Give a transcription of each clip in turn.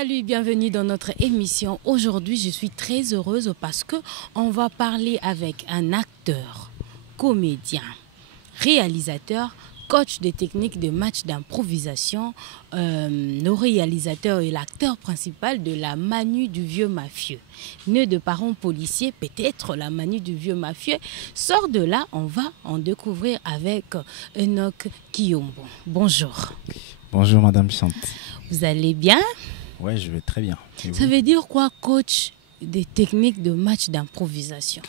Salut, bienvenue dans notre émission. Aujourd'hui, je suis très heureuse parce que on va parler avec un acteur, comédien, réalisateur, coach de techniques de match d'improvisation, le réalisateur et l'acteur principal de La Manu du Vieux Mafieux. Né de parents policiers, peut-être La Manu du Vieux Mafieux sort de là, on va en découvrir avec Enoch Kiyombo. Bonjour. Bonjour Madame Chante. Vous allez bien? Ouais, je vais très bien. Ça veut dire quoi, coach des techniques de match d'improvisation?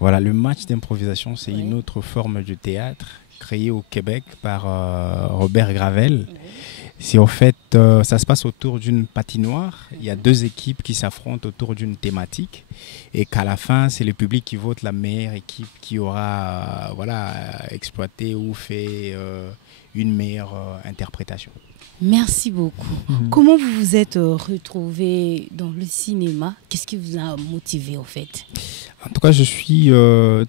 Voilà, le match d'improvisation, c'est Ouais. une autre forme de théâtre créée au Québec par Robert Gravel. Ouais. C'est en fait, ça se passe autour d'une patinoire. Il y a deux équipes qui s'affrontent autour d'une thématique et qu'à la fin, c'est le public qui vote la meilleure équipe qui aura exploité ou fait une meilleure interprétation. Merci beaucoup. Comment vous vous êtes retrouvé dans le cinéma? Qu'est-ce qui vous a motivé au fait? En tout cas, je suis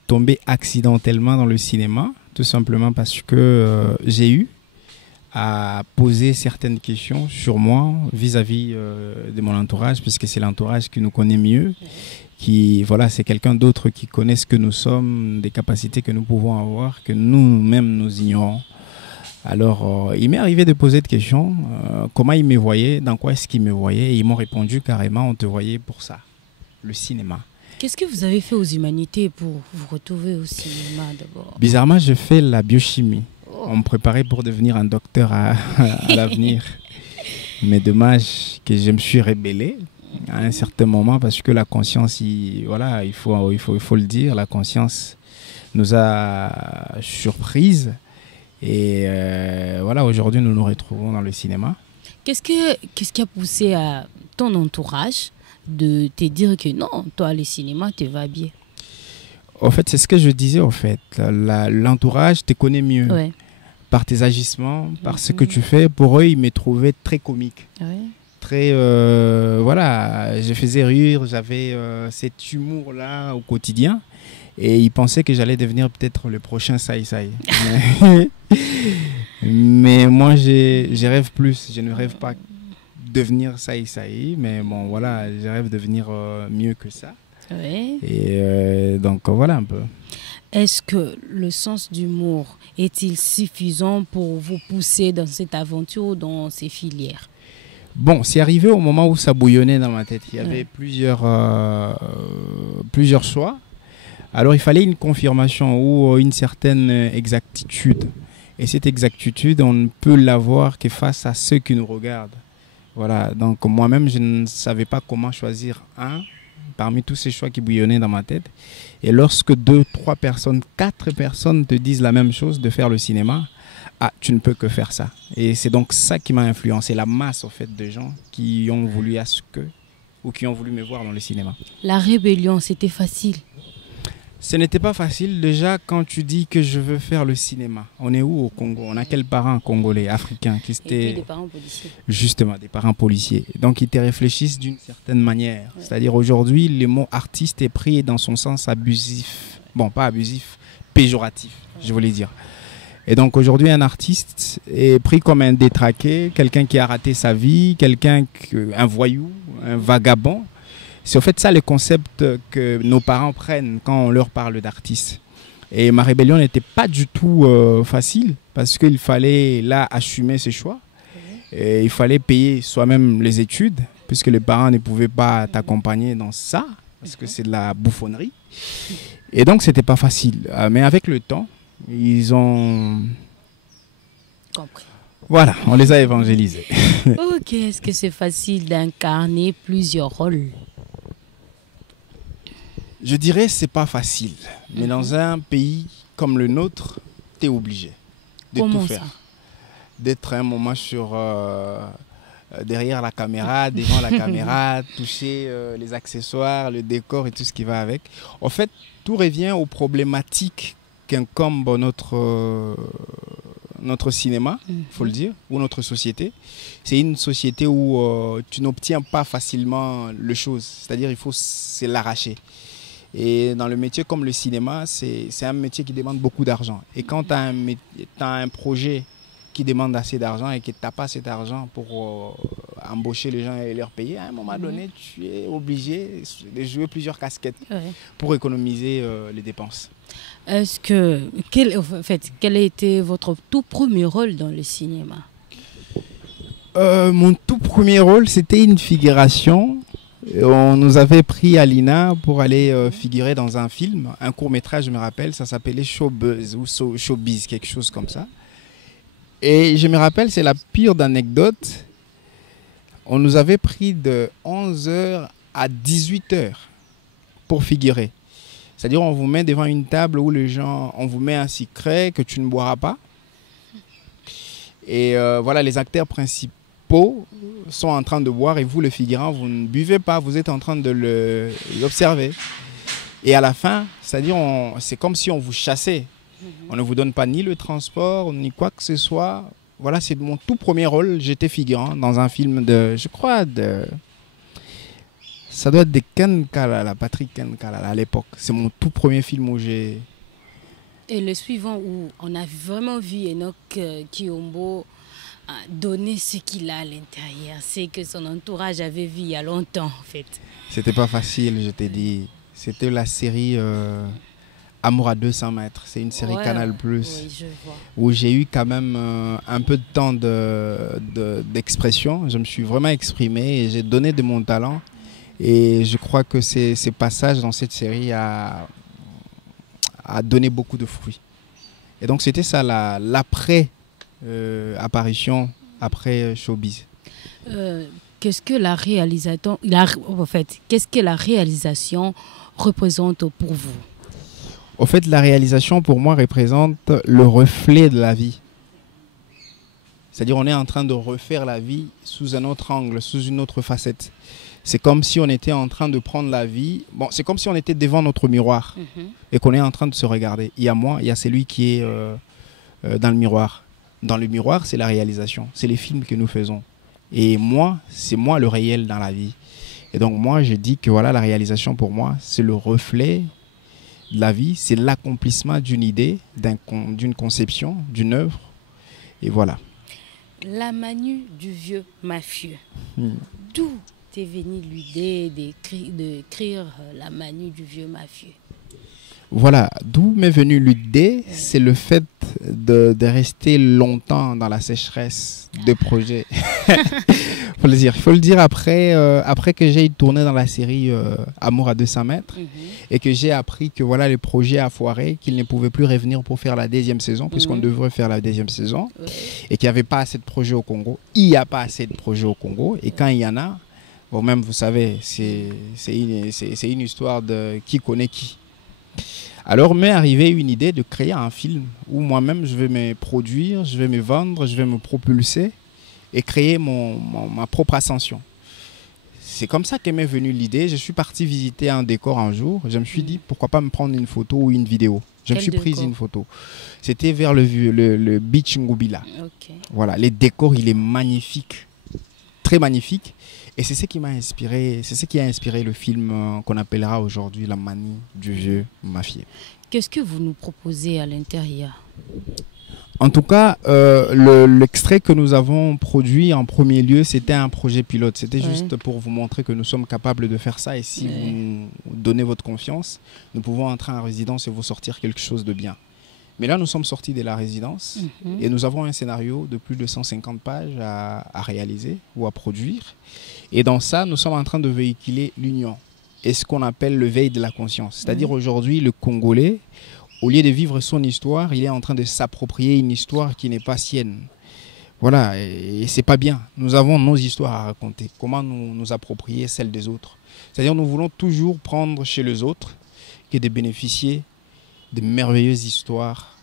tombé accidentellement dans le cinéma, tout simplement parce que j'ai eu à poser certaines questions sur moi vis-à-vis de mon entourage, puisque c'est l'entourage qui nous connaît mieux, qui c'est quelqu'un d'autre qui connaît ce que nous sommes, des capacités que nous pouvons avoir, que nous-mêmes nous ignorons. Alors, il m'est arrivé de poser des questions, comment ils me voyaient, dans quoi est-ce qu'ils me voyaient, et ils m'ont répondu carrément, on te voyait pour ça, le cinéma. Qu'est-ce que vous avez fait aux humanités pour vous retrouver au cinéma d'abord? Bizarrement, je fais la biochimie. On me préparait pour devenir un docteur à l'avenir. Mais dommage que je me suis rébellé à un certain moment parce que la conscience, il faut le dire, la conscience nous a surprises. Et aujourd'hui, nous nous retrouvons dans le cinéma. Qu'est-ce qui a poussé à ton entourage de te dire que non, toi, le cinéma, te va bien? En fait, c'est ce que je disais, en fait. L'entourage te connaît mieux. Ouais. Par tes agissements, par ce que tu fais. Pour eux, ils me trouvaient très comique. Ouais. Très, je faisais rire, j'avais cet humour-là au quotidien. Et ils pensaient que j'allais devenir peut-être le prochain Saï Saï. Mais moi, je rêve plus. Je ne rêve pas devenir Saï Saï, mais bon, voilà, je rêve devenir mieux que ça. Ouais. Et donc, voilà un peu. Est-ce que le sens d'humour est-il suffisant pour vous pousser dans cette aventure, dans ces filières? Bon, c'est arrivé au moment où ça bouillonnait dans ma tête. Il y avait plusieurs choix. Alors, il fallait une confirmation ou une certaine exactitude. Et cette exactitude, on ne peut l'avoir que face à ceux qui nous regardent. Voilà, donc moi-même, je ne savais pas comment choisir un parmi tous ces choix qui bouillonnaient dans ma tête. Et lorsque 2, 3 personnes, 4 personnes te disent la même chose, de faire le cinéma, tu ne peux que faire ça. Et c'est donc ça qui m'a influencé, la masse en fait de gens qui ont voulu ou qui ont voulu me voir dans le cinéma. La rébellion, c'était facile? Ce n'était pas facile déjà quand tu dis que je veux faire le cinéma. On est où au Congo? On a quels parents congolais, africains qui étaient des parents policiers. justement des parents policiers. Donc ils te réfléchissent d'une certaine manière. Ouais. C'est-à-dire aujourd'hui, le mot artiste est pris dans son sens abusif. Bon, pas abusif, péjoratif, je voulais dire. Et donc aujourd'hui, un artiste est pris comme un détraqué, quelqu'un qui a raté sa vie, un voyou, un vagabond. C'est en fait ça le concept que nos parents prennent quand on leur parle d'artiste. Et ma rébellion n'était pas du tout facile parce qu'il fallait là assumer ses choix. Et il fallait payer soi-même les études puisque les parents ne pouvaient pas t'accompagner dans ça parce que c'est de la bouffonnerie. Et donc c'était pas facile. Mais avec le temps, ils ont compris. Voilà, on les a évangélisés. Ok, est-ce que c'est facile d'incarner plusieurs rôles? Je dirais que ce n'est pas facile. Mais dans un pays comme le nôtre, tu es obligé de tout faire. D'être un moment derrière la caméra, devant la caméra, toucher les accessoires, le décor et tout ce qui va avec. En fait, tout revient aux problématiques qu'incombe notre cinéma, il faut le dire, ou notre société. C'est une société où tu n'obtiens pas facilement les choses. C'est-à-dire il faut se l'arracher. Et dans le métier comme le cinéma, c'est un métier qui demande beaucoup d'argent. Et quand tu as un projet qui demandent assez d'argent et que tu n'as pas assez d'argent pour embaucher les gens et leur payer, à un moment donné, tu es obligé de jouer plusieurs casquettes pour économiser les dépenses. Est-ce que, quel a été votre tout premier rôle dans le cinéma? Mon tout premier rôle, c'était une figuration. On nous avait pris à l'INA pour aller figurer dans un film, un court-métrage, je me rappelle, ça s'appelait Showbuzz ou Showbiz, quelque chose comme ça. Et je me rappelle, c'est la pire d'anecdote. On nous avait pris de 11h à 18h pour figurer. C'est-à-dire, on vous met devant une table où les gens, on vous met un secret que tu ne boiras pas. Et voilà, les acteurs principaux sont en train de boire et vous, le figurant, vous ne buvez pas, vous êtes en train de l'observer. Et à la fin, c'est-à-dire, c'est comme si on vous chassait. On ne vous donne pas ni le transport, ni quoi que ce soit. Voilà, c'est mon tout premier rôle. J'étais figurant dans un film je crois, ça doit être de Ken Kalala, Patrick Ken Kalala à l'époque. C'est mon tout premier film où j'ai... Et le suivant, où on a vraiment vu Enoch Kiyombo donner ce qu'il a à l'intérieur. C'est que son entourage avait vu il y a longtemps, en fait. C'était pas facile, je t'ai dit. C'était la série Amour à 200 mètres. C'est une série Canal+, oui, je vois. Où j'ai eu quand même un peu de temps d'expression. Je me suis vraiment exprimé et j'ai donné de mon talent. Et je crois que ces passages dans cette série a donné beaucoup de fruits. Et donc c'était ça l'après apparition, après Showbiz. Qu'est-ce que la réalisation représente pour vous? Au fait, la réalisation pour moi représente le reflet de la vie. C'est-à-dire on est en train de refaire la vie sous un autre angle, sous une autre facette. C'est comme si on était en train de prendre la vie. Bon, c'est comme si on était devant notre miroir et qu'on est en train de se regarder. Il y a moi, il y a celui qui est dans le miroir. Dans le miroir, c'est la réalisation. C'est les films que nous faisons. Et moi, c'est moi le réel dans la vie. Et donc moi, je dis que voilà, la réalisation pour moi, c'est le reflet de la vie. C'est l'accomplissement d'une idée, d'une conception, d'une œuvre. Et voilà. La Manu du vieux mafieux. D'où t'es venue l'idée d'écrire La Manu du vieux mafieux? Voilà, d'où m'est venue l'idée, c'est le fait de rester longtemps dans la sécheresse de projets. Il faut le dire après que j'ai tourné dans la série Amour à 200 mètres et que j'ai appris que voilà, le projet a foiré, qu'il ne pouvait plus revenir pour faire la deuxième saison, puisqu'on devrait faire la deuxième saison, et qu'il n'y avait pas assez de projets au Congo. Il n'y a pas assez de projets au Congo, et quand il y en a, bon, même vous savez, c'est une histoire de qui connaît qui. Alors m'est arrivée une idée de créer un film où moi-même je vais me produire, je vais me vendre, je vais me propulser et créer ma propre ascension. C'est comme ça qu'est m'est venue l'idée. Je suis parti visiter un décor un jour. Je me suis dit pourquoi pas me prendre une photo ou une vidéo. Je me suis prise une photo. C'était vers le beach Ngubila. Voilà, les décors, il est magnifique, très magnifique. Et c'est ce qui m'a inspiré, c'est ce qui a inspiré le film qu'on appellera aujourd'hui La Manie du vieux mafieux. Qu'est-ce que vous nous proposez à l'intérieur? En tout cas, l'extrait que nous avons produit en premier lieu, c'était un projet pilote. C'était juste pour vous montrer que nous sommes capables de faire ça. Et si vous nous donnez votre confiance, nous pouvons entrer en résidence et vous sortir quelque chose de bien. Mais là, nous sommes sortis de la résidence et nous avons un scénario de plus de 150 pages à réaliser ou à produire. Et dans ça, nous sommes en train de véhiculer l'union et ce qu'on appelle le veille de la conscience. C'est-à-dire aujourd'hui, le Congolais, au lieu de vivre son histoire, il est en train de s'approprier une histoire qui n'est pas sienne. Voilà, et c'est pas bien. Nous avons nos histoires à raconter. Comment nous approprier celles des autres? C'est-à-dire nous voulons toujours prendre chez les autres et de bénéficier de merveilleuses histoires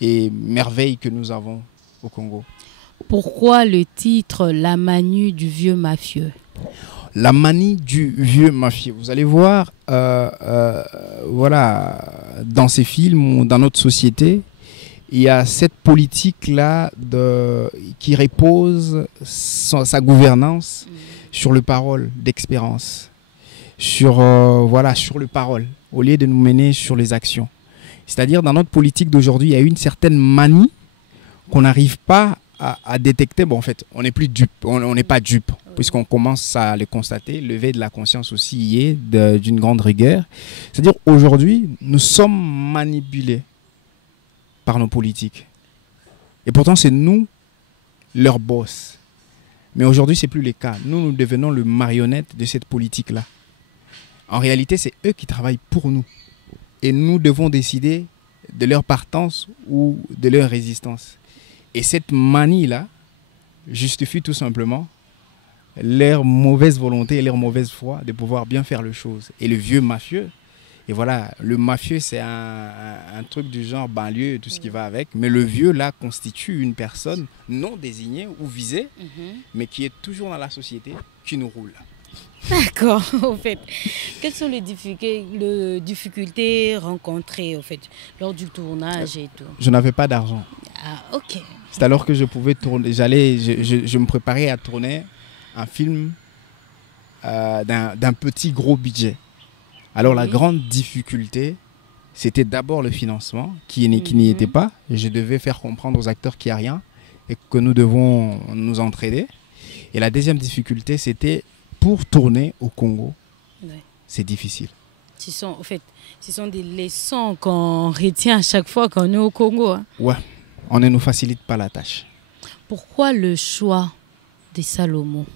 et merveilles que nous avons au Congo. Pourquoi le titre La Manie du vieux mafieux? La manie du vieux mafieux. Vous allez voir, voilà, dans ces films ou dans notre société, il y a cette politique-là qui repose sa gouvernance sur le parole d'expérience, sur le parole, au lieu de nous mener sur les actions. C'est-à-dire, dans notre politique d'aujourd'hui, il y a une certaine manie qu'on n'arrive pas à détecter. Bon, en fait, on n'est plus dupe, on n'est pas dupe, puisqu'on commence à le constater. Lever de la conscience aussi y est d'une grande rigueur. C'est-à-dire, aujourd'hui, nous sommes manipulés par nos politiques. Et pourtant, c'est nous, leurs boss. Mais aujourd'hui, ce n'est plus le cas. Nous devenons le marionnette de cette politique-là. En réalité, c'est eux qui travaillent pour nous. Et nous devons décider de leur partance ou de leur résistance. Et cette manie-là justifie tout simplement leur mauvaise volonté et leur mauvaise foi de pouvoir bien faire les choses. Et le vieux mafieux, et voilà, le mafieux c'est un truc du genre banlieue et tout ce qui va avec, mais le vieux là constitue une personne non désignée ou visée, mais qui est toujours dans la société, qui nous roule. D'accord, en fait. Quelles sont les difficultés rencontrées, en fait, lors du tournage et tout? Je n'avais pas d'argent. Ah, ok. C'est alors que je pouvais tourner. Je me préparais à tourner un film d'un petit gros budget. Alors la grande difficulté, c'était d'abord le financement qui n'y était pas. Et je devais faire comprendre aux acteurs qu'il n'y a rien et que nous devons nous entraider. Et la deuxième difficulté, c'était pour tourner au Congo, c'est difficile. Ce sont des leçons qu'on retient à chaque fois qu'on est au Congo. Hein. Ouais, on ne nous facilite pas la tâche. Pourquoi le choix de Salomon?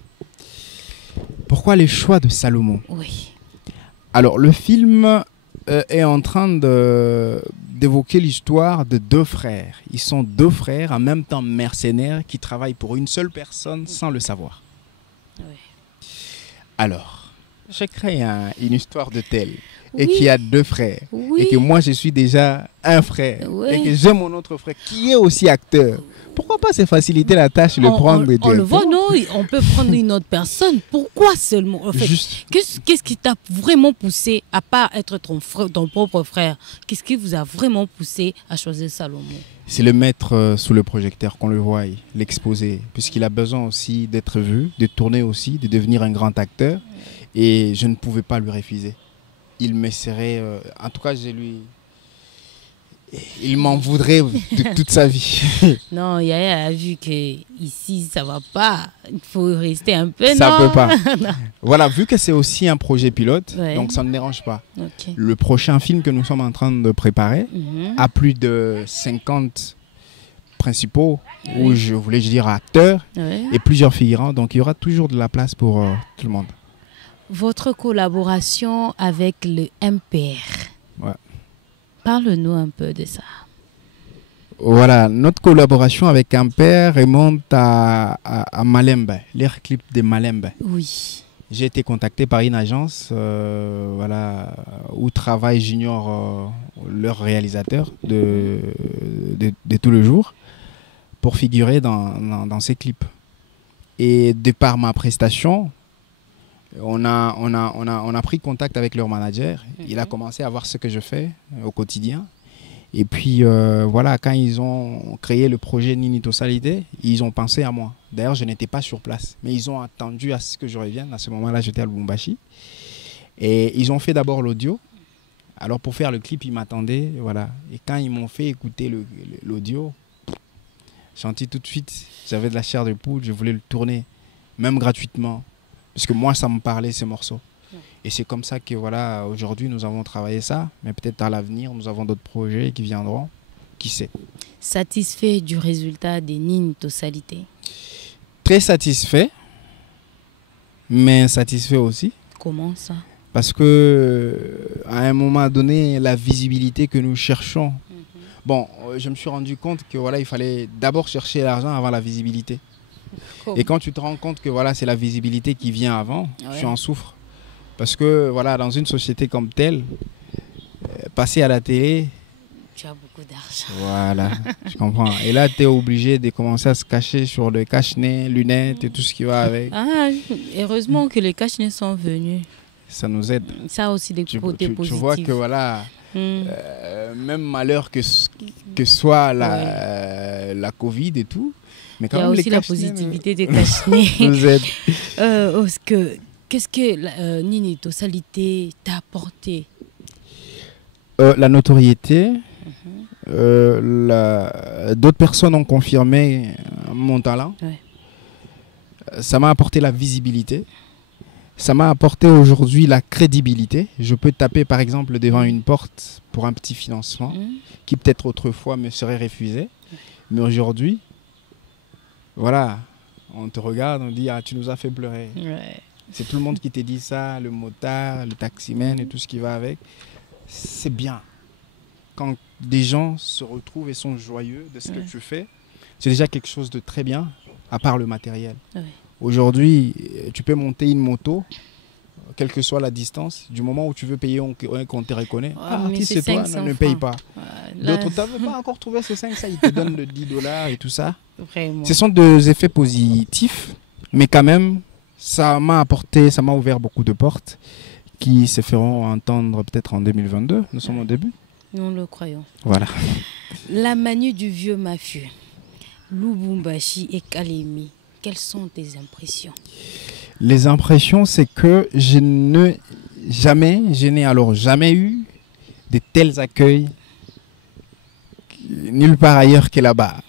Pourquoi le choix de Salomon? Oui. Alors, le film est en train d'évoquer l'histoire de deux frères. Ils sont deux frères, en même temps mercenaires, qui travaillent pour une seule personne sans le savoir. Oui. Alors, je crée une histoire de tel et qui a deux frères et que moi je suis déjà un frère et que j'ai mon autre frère qui est aussi acteur. Pourquoi pas se faciliter la tâche et le prendre on le voit, non? On peut prendre une autre personne. Pourquoi seulement? En fait, qu'est-ce qui t'a vraiment poussé, à part être ton propre frère, qu'est-ce qui vous a vraiment poussé à choisir Salomon? C'est le mettre sous le projecteur, qu'on le voie, l'exposer, puisqu'il a besoin aussi d'être vu, de tourner aussi, de devenir un grand acteur. Et je ne pouvais pas lui refuser. Il me serait... en tout cas, il m'en voudrait de toute sa vie. Non, Yaya a vu que ici ça va pas. Il faut rester un peu. Ça ne peut pas. Voilà, vu que c'est aussi un projet pilote, donc ça ne dérange pas. Okay. Le prochain film que nous sommes en train de préparer a plus de 50 principaux, ou je voulais dire acteurs, et plusieurs figurants. Donc il y aura toujours de la place pour tout le monde. Votre collaboration avec le MPR. Ouais. Parle-nous un peu de ça. Voilà, notre collaboration avec Ampère remonte à Malembe, l'air clip de Malembe. Oui. J'ai été contacté par une agence voilà, où travaille Junior, leur réalisateur de tous les jours, pour figurer dans ces clips. Et de par ma prestation, on a pris contact avec leur manager. Il a commencé à voir ce que je fais au quotidien. Et puis voilà, quand ils ont créé le projet Ninitosalité, ils ont pensé à moi. D'ailleurs, je n'étais pas sur place, mais ils ont attendu à ce que je revienne. À ce moment-là, j'étais à Lubumbashi. Et ils ont fait d'abord l'audio. Alors pour faire le clip, ils m'attendaient. Voilà. Et quand ils m'ont fait écouter l'audio, j'ai senti tout de suite, j'avais de la chair de poule, je voulais le tourner, même gratuitement. Parce que moi, ça me parlait, ces morceaux. Et c'est comme ça que, voilà, aujourd'hui, nous avons travaillé ça. Mais peut-être à l'avenir, nous avons d'autres projets qui viendront. Qui sait? Satisfait du résultat des Ninitosalité? Très satisfait, mais satisfait aussi. Comment ça? Parce que, à un moment donné, la visibilité que nous cherchons... Bon, je me suis rendu compte que, voilà, il fallait d'abord chercher l'argent avant la visibilité. Et quand tu te rends compte que voilà, c'est la visibilité qui vient avant, tu en souffres. Parce que voilà, dans une société comme telle, passer à la télé... Tu as beaucoup d'argent. Voilà, je comprends. Et là, tu es obligé de commencer à se cacher sur le cache-nez, lunettes et tout ce qui va avec. Ah, heureusement que les cache-nez sont venus. Ça nous aide. Ça aussi, des côtés positifs. Tu vois que voilà... même malheur que soit la Covid et tout, mais quand il y a même aussi la positivité des cache-nez. Qu'est-ce que Ninitosalité t'a apporté? La notoriété, D'autres personnes ont confirmé mon talent. Ouais. Ça m'a apporté la visibilité. Ça m'a apporté aujourd'hui la crédibilité. Je peux taper par exemple devant une porte pour un petit financement qui peut-être autrefois me serait refusé. Mais aujourd'hui, voilà, on te regarde, on dit « Ah, tu nous as fait pleurer ». Ouais. C'est tout le monde qui te dit ça, le motard, le taximan et tout ce qui va avec. C'est bien. Quand des gens se retrouvent et sont joyeux de ce que tu fais, c'est déjà quelque chose de très bien, à part le matériel. Ouais. Aujourd'hui, tu peux monter une moto, quelle que soit la distance, du moment où tu veux payer, on te reconnaît. C'est toi, ne paye pas. D'autres, tu n'avais pas encore trouvé ces 5, ça, ils te donnent le $10 et tout ça. Vraiment. Ce sont des effets positifs, mais quand même, ça m'a apporté, ça m'a ouvert beaucoup de portes qui se feront entendre peut-être en 2022. Nous sommes au début. Nous le croyons. Voilà. La manie du vieux mafieux, Lubumbashi et Kalemi, quelles sont tes impressions? Les impressions, c'est que je n'ai jamais eu de tels accueils nulle part ailleurs que là-bas.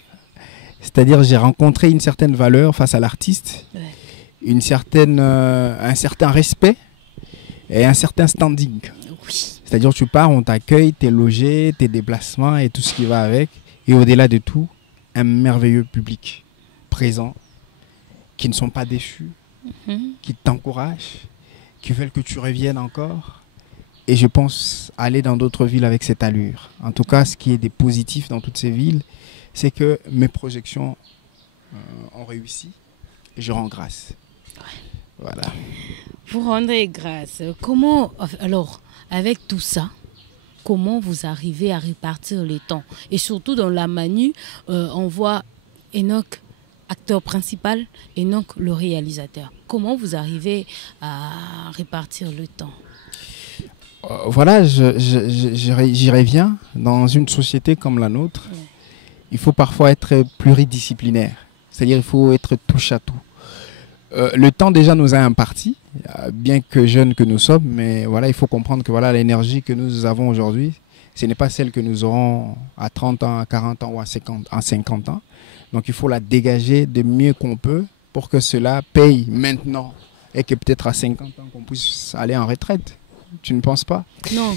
C'est-à-dire, j'ai rencontré une certaine valeur face à l'artiste, un certain respect et un certain standing. Oui. C'est-à-dire, tu pars, on t'accueille, tes logés, tes déplacements et tout ce qui va avec. Et au-delà de tout, un merveilleux public présent, qui ne sont pas déçus, qui t'encouragent, qui veulent que tu reviennes encore. Et je pense aller dans d'autres villes avec cette allure. En tout cas, ce qui est des positifs dans toutes ces villes, c'est que mes projections ont réussi et je rends grâce. Ouais. Voilà. Vous rendez grâce. Comment, alors, avec tout ça, comment vous arrivez à répartir les temps? Et surtout dans la manu, on voit Enoch, acteur principal, Enoch, le réalisateur. Comment vous arrivez à répartir le temps? Voilà, j'y reviens. Dans une société comme la nôtre, il faut parfois être pluridisciplinaire. C'est-à-dire il faut être touche à tout. Le temps déjà nous a imparti, bien que jeunes que nous sommes, mais voilà, il faut comprendre que voilà, l'énergie que nous avons aujourd'hui, ce n'est pas celle que nous aurons à 30 ans, à 40 ans ou à 50 ans. Donc il faut la dégager de mieux qu'on peut pour que cela paye maintenant et que peut-être à 50 ans qu'on puisse aller en retraite. Tu ne penses pas? Non,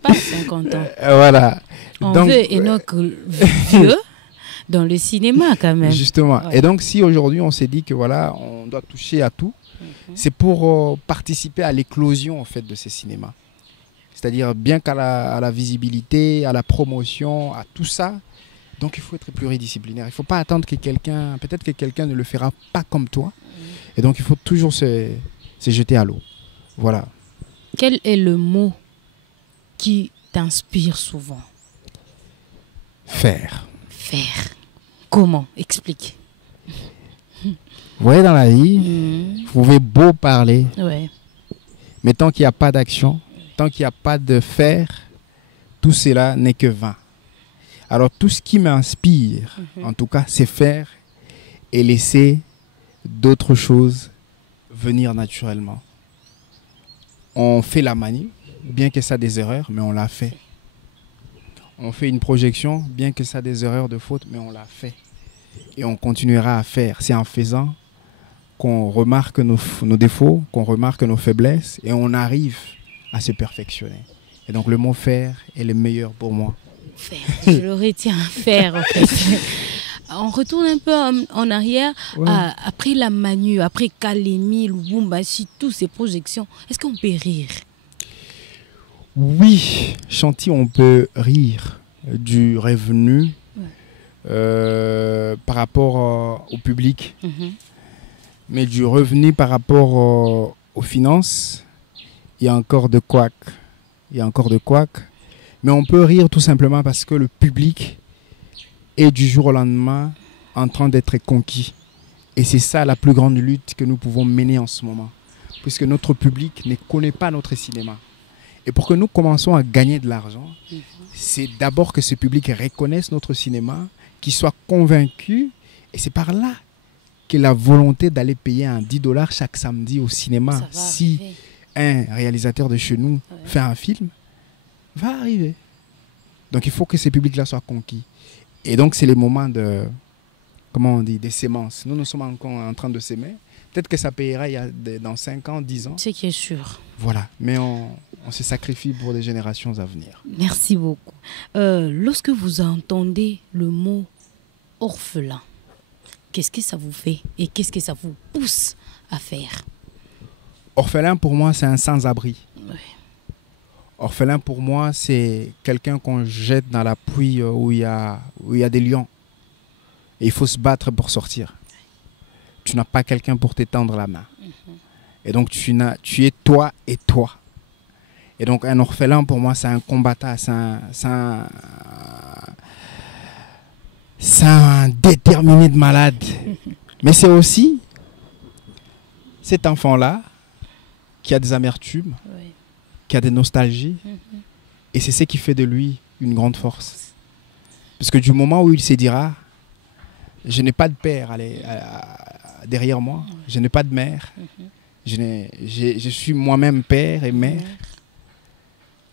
pas 50 ans. Voilà. On veut Enoch vieux dans le cinéma quand même. Justement. Ouais. Et donc si aujourd'hui on s'est dit que voilà, on doit toucher à tout, c'est pour participer à l'éclosion en fait de ces cinémas. C'est-à-dire bien qu'à la visibilité, à la promotion, à tout ça. Donc il faut être pluridisciplinaire. Il ne faut pas attendre que peut-être que quelqu'un ne le fera pas comme toi. Et donc il faut toujours se jeter à l'eau. Voilà. Quel est le mot qui t'inspire souvent? Faire. Faire. Comment? Explique. Vous voyez, dans la vie, vous pouvez beau parler, mais tant qu'il n'y a pas d'action, tant qu'il n'y a pas de faire, tout cela n'est que vain. Alors tout ce qui m'inspire, en tout cas, c'est faire et laisser d'autres choses venir naturellement. On fait la manie, bien que ça ait des erreurs, mais on l'a fait. On fait une projection, bien que ça ait des erreurs de faute, mais on l'a fait. Et on continuera à faire. C'est en faisant qu'on remarque nos défauts, qu'on remarque nos faiblesses, et on arrive à se perfectionner. Et donc le mot faire est le meilleur pour moi. Faire, je le retiens, faire en fait. On retourne un peu en arrière, après la manu, après Kalemi, Lubumbashi, toutes ces projections. Est-ce qu'on peut rire? Oui, Chanty, on peut rire du revenu par rapport au public, mais du revenu par rapport aux finances, il y a encore de couac. Mais on peut rire tout simplement parce que le public est du jour au lendemain en train d'être conquis. Et c'est ça la plus grande lutte que nous pouvons mener en ce moment. Puisque notre public ne connaît pas notre cinéma. Et pour que nous commençons à gagner de l'argent, c'est d'abord que ce public reconnaisse notre cinéma, qu'il soit convaincu. Et c'est par là que la volonté d'aller payer un $10 chaque samedi au cinéma, si un réalisateur de chez nous fait un film, va arriver. Donc il faut que ces publics-là soient conquis. Et donc c'est les moments de, comment on dit, des sémences. Nous sommes encore en train de s'aimer. Peut-être que ça payera dans 5 ans, 10 ans. C'est qui est sûr. Voilà, mais on se sacrifie pour des générations à venir. Merci beaucoup. Lorsque vous entendez le mot orphelin, qu'est-ce que ça vous fait et qu'est-ce que ça vous pousse à faire? Orphelin, pour moi, c'est un sans-abri. Ouais. Orphelin, pour moi, c'est quelqu'un qu'on jette dans la pluie où il y a des lions. Et il faut se battre pour sortir. Tu n'as pas quelqu'un pour t'étendre la main. Et donc, tu es toi et toi. Et donc, un orphelin, pour moi, c'est un combattant, c'est un déterminé de malade. Mais c'est aussi cet enfant-là qui a des amertumes, Oui. qui a des nostalgies. Et c'est ce qui fait de lui une grande force. Parce que du moment où il se dira, je n'ai pas de père derrière moi, je n'ai pas de mère, je suis moi-même père et mère,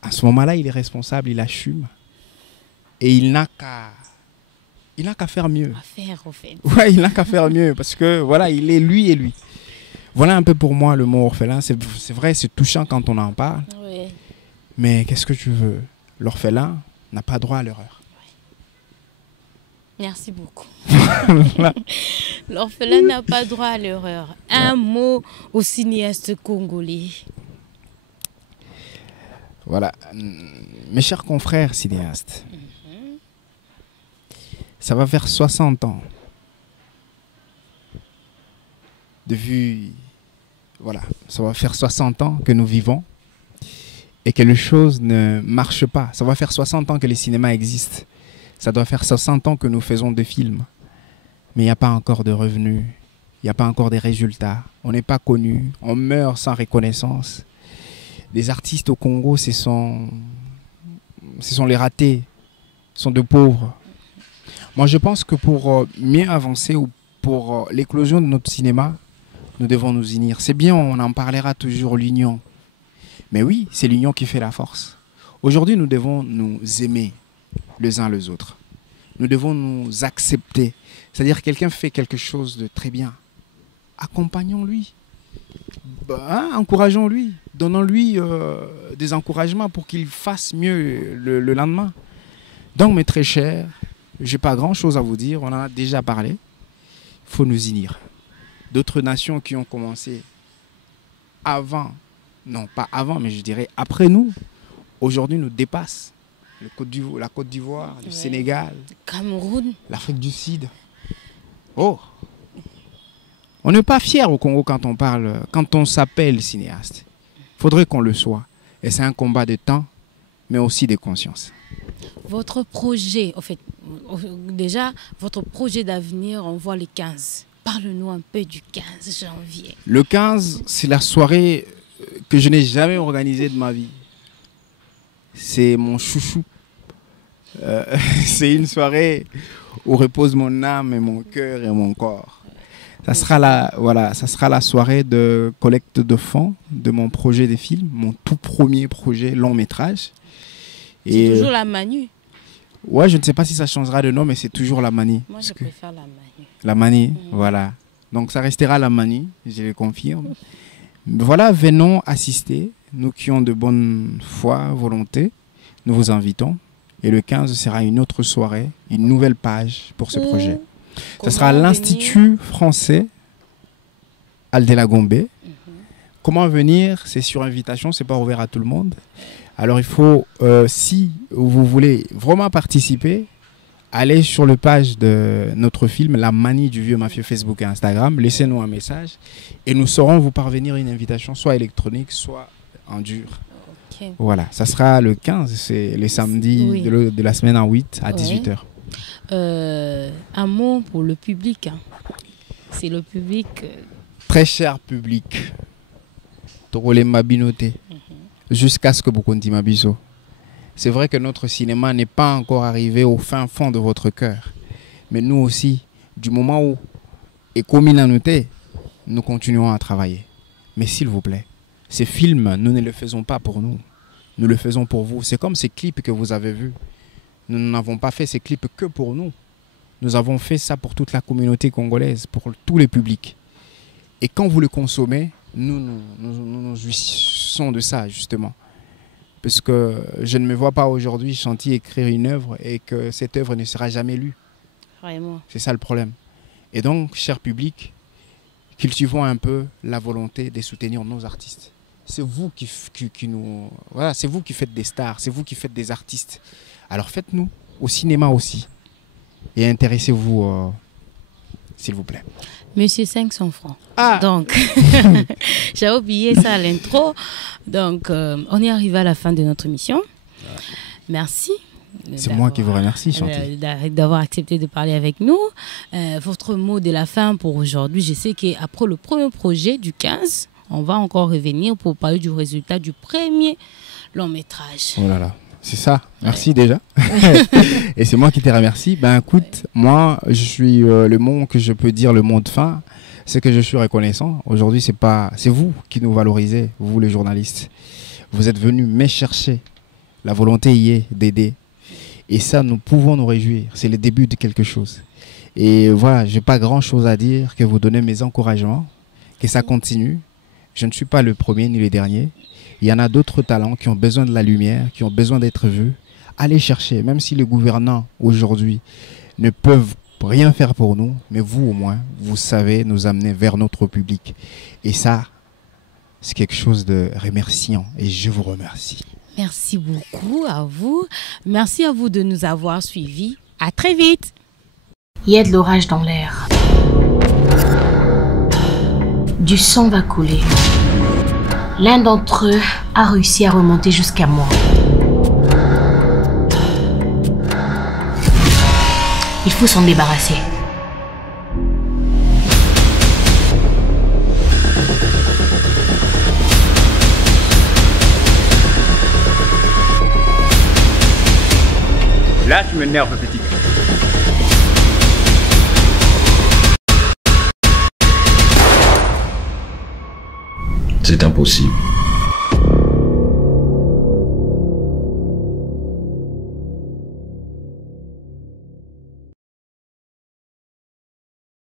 à ce moment-là, il est responsable, il assume. Et il n'a qu'à faire mieux. À faire, au fait. Ouais, il n'a qu'à faire mieux parce que voilà, il est lui et lui. Voilà un peu pour moi le mot orphelin. C'est vrai, c'est touchant quand on en parle. Oui. Mais qu'est-ce que tu veux? L'orphelin n'a pas droit à l'erreur. Merci beaucoup. L'orphelin n'a pas droit à l'erreur. Un mot au cinéaste congolais. Voilà. Mes chers confrères cinéastes, ça va faire 60 ans voilà, ça va faire 60 ans que nous vivons et que les choses ne marchent pas. Ça va faire 60 ans que les cinémas existent. Ça doit faire 60 ans que nous faisons des films. Mais il n'y a pas encore de revenus, il n'y a pas encore des résultats. On n'est pas connu, on meurt sans reconnaissance. Les artistes au Congo, ce sont les ratés, ce sont de pauvres. Moi, je pense que pour mieux avancer ou pour l'éclosion de notre cinéma, nous devons nous unir. C'est bien, on en parlera toujours, l'union. Mais oui, c'est l'union qui fait la force. Aujourd'hui, nous devons nous aimer les uns les autres. Nous devons nous accepter. C'est-à-dire quelqu'un fait quelque chose de très bien. Accompagnons-lui. Encourageons-lui. Donnons-lui des encouragements pour qu'il fasse mieux le lendemain. Donc, mes très chers, je n'ai pas grand-chose à vous dire. On en a déjà parlé. Il faut nous unir. D'autres nations qui ont commencé avant, non pas avant, mais je dirais après nous, aujourd'hui nous dépassent. La Côte d'Ivoire, le Sénégal, Cameroun, l'Afrique du Sud. Oh, on n'est pas fiers au Congo quand on parle, quand on s'appelle cinéaste. Il faudrait qu'on le soit. Et c'est un combat de temps, mais aussi de conscience. Votre projet, en fait, déjà, votre projet d'avenir, on voit les 15. Parle-nous un peu du 15 janvier. Le 15, c'est la soirée que je n'ai jamais organisée de ma vie. C'est mon chouchou. C'est une soirée où repose mon âme et mon cœur et mon corps. Ça sera la soirée de collecte de fonds de mon projet de film, mon tout premier projet long métrage. C'est toujours la Manu. Ouais, je ne sais pas si ça changera de nom, mais c'est toujours la Mani. Moi, je préfère la Manu. La Mani, voilà. Donc ça restera la Mani, je le confirme. Voilà, venons assister. Nous qui avons de bonne foi, volonté, nous vous invitons. Et le 15 sera une autre soirée, une nouvelle page pour ce projet. Ce sera l'Institut français Aldela Gombe. Comment venir? C'est sur invitation, c'est pas ouvert à tout le monde. Alors il faut, si vous voulez vraiment participer, allez sur le page de notre film La Manie du vieux mafieux Facebook et Instagram, laissez-nous un message et nous saurons vous parvenir une invitation soit électronique, soit en dur. Okay. Voilà, ça sera le 15, c'est les samedis de la semaine en 8 à 18h. Un mot pour le public. Hein. C'est le public. Très cher public. Torole Mabinoté. Jusqu'à ce que vous continuez Mabiso. C'est vrai que notre cinéma n'est pas encore arrivé au fin fond de votre cœur. Mais nous aussi, du moment où, et comme il a noté, nous continuons à travailler. Mais s'il vous plaît, ces films, nous ne les faisons pas pour nous. Nous le faisons pour vous. C'est comme ces clips que vous avez vus. Nous n'avons pas fait ces clips que pour nous. Nous avons fait ça pour toute la communauté congolaise, pour tous les publics. Et quand vous le consommez, nous jouissons de ça, justement. Parce que je ne me vois pas aujourd'hui chanter, écrire une œuvre et que cette œuvre ne sera jamais lue. Vraiment. C'est ça le problème. Et donc, cher public, cultivons un peu la volonté de soutenir nos artistes. C'est vous qui nous... Voilà, c'est vous qui faites des stars, c'est vous qui faites des artistes. Alors faites-nous, au cinéma aussi. Et intéressez-vous, s'il vous plaît. Monsieur 500 francs. Ah. Donc, j'ai oublié ça à l'intro. Donc, on est arrivé à la fin de notre émission. Merci. C'est moi qui vous remercie, Chanté. D'avoir accepté de parler avec nous. Votre mot de la fin pour aujourd'hui, je sais qu'après le premier projet du 15, on va encore revenir pour parler du résultat du premier long métrage. Oh là là, c'est ça. Merci déjà. Et c'est moi qui te remercie. Ben écoute, moi, je suis le mot que je peux dire, le mot de fin, c'est que je suis reconnaissant. Aujourd'hui, c'est vous qui nous valorisez, vous les journalistes. Vous êtes venus me chercher. La volonté y est d'aider. Et ça, nous pouvons nous réjouir. C'est le début de quelque chose. Et voilà, je n'ai pas grand-chose à dire que vous donner mes encouragements, que ça continue. Je ne suis pas le premier ni le dernier. Il y en a d'autres talents qui ont besoin de la lumière, qui ont besoin d'être vus. Allez chercher, même si les gouvernants aujourd'hui ne peuvent rien faire pour nous, mais vous au moins, vous savez nous amener vers notre public. Et ça, c'est quelque chose de remerciant et je vous remercie. Merci beaucoup à vous. Merci à vous de nous avoir suivis. À très vite. Il y a de l'orage dans l'air. Du sang va couler. L'un d'entre eux a réussi à remonter jusqu'à moi. Il faut s'en débarrasser. Là, tu m'énerves, petit gars. C'est impossible.